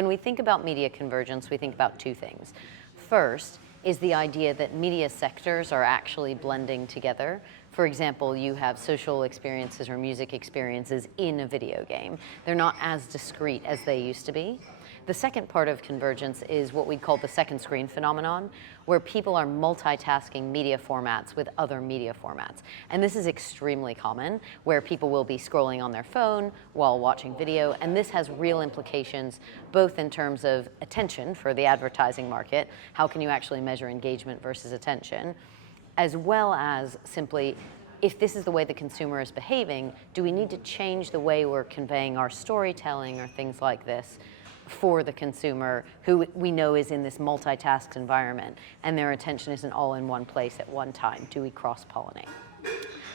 when we think about media convergence, we think about two things. First is the idea that media sectors are actually blending together. For example, you have social experiences or music experiences in a video game. They're not as discrete as they used to be. The second part of convergence is what we call the second screen phenomenon, where people are multitasking media formats with other media formats. And this is extremely common, where people will be scrolling on their phone while watching video, and this has real implications both in terms of attention for the advertising market, how can you actually measure engagement versus attention, as well as simply, if this is the way the consumer is behaving, do we need to change the way we're conveying our storytelling or things like this for the consumer who we know is in this multitask environment and their attention isn't all in one place at one time? Do we cross-pollinate?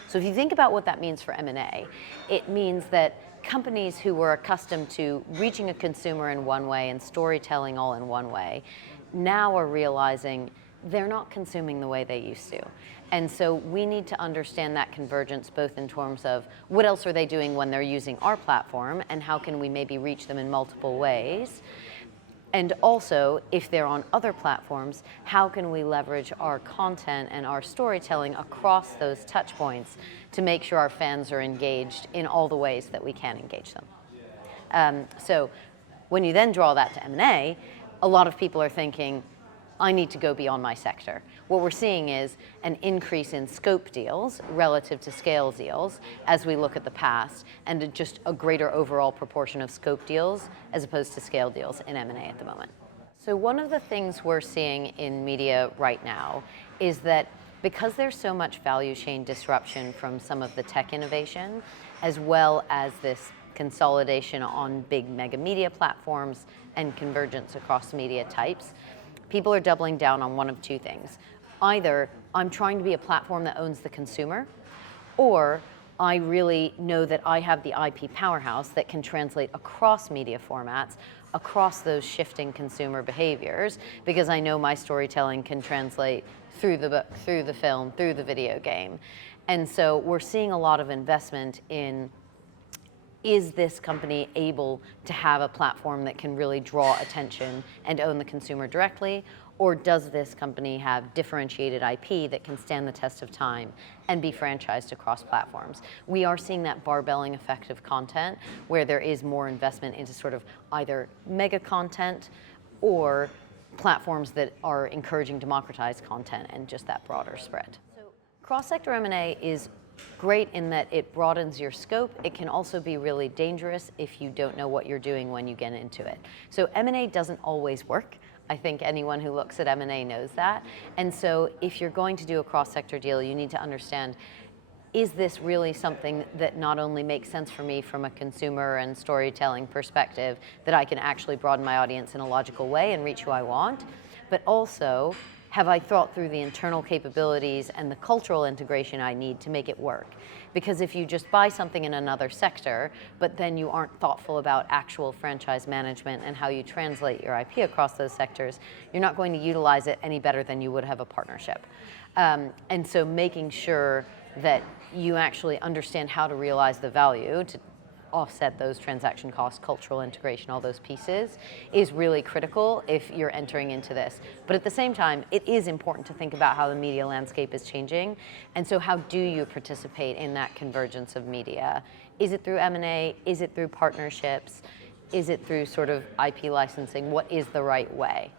So if you think about what that means for M&A, it means that companies who were accustomed to reaching a consumer in one way and storytelling all in one way now are realizing they're not consuming the way they used to. And so we need to understand that convergence both in terms of what else are they doing when they're using our platform and how can we maybe reach them in multiple ways. And also, if they're on other platforms, how can we leverage our content and our storytelling across those touch points to make sure our fans are engaged in all the ways that we can engage them. So when you then draw that to M&A, a lot of people are thinking, I need to go beyond my sector. What we're seeing is an increase in scope deals relative to scale deals as we look at the past, and just a greater overall proportion of scope deals as opposed to scale deals in M&A at the moment. So one of the things we're seeing in media right now is that because there's so much value chain disruption from some of the tech innovation, as well as this consolidation on big mega media platforms and convergence across media types, people are doubling down on one of two things. Either I'm trying to be a platform that owns the consumer, or I really know that I have the IP powerhouse that can translate across media formats, across those shifting consumer behaviors, because I know my storytelling can translate through the book, through the film, through the video game. And so we're seeing a lot of investment in, is this company able to have a platform that can really draw attention and own the consumer directly? Or does this company have differentiated IP that can stand the test of time and be franchised across platforms? We are seeing that barbelling effect of content where there is more investment into sort of either mega content or platforms that are encouraging democratized content and just that broader spread. So cross-sector M&A is great in that it broadens your scope. It can also be really dangerous if you don't know what you're doing when you get into it. So M&A doesn't always work. I think anyone who looks at M&A knows that. And so if you're going to do a cross-sector deal, you need to understand, is this really something that not only makes sense for me from a consumer and storytelling perspective, that I can actually broaden my audience in a logical way and reach who I want, but also, have I thought through the internal capabilities and the cultural integration I need to make it work? Because if you just buy something in another sector, but then you aren't thoughtful about actual franchise management and how you translate your IP across those sectors, you're not going to utilize it any better than you would have a partnership. And so making sure that you actually understand how to realize the value to offset those transaction costs, cultural integration, all those pieces, is really critical if you're entering into this. But at the same time, it is important to think about how the media landscape is changing. And so how do you participate in that convergence of media? Is it through M&A? Is it through partnerships? Is it through sort of IP licensing? What is the right way?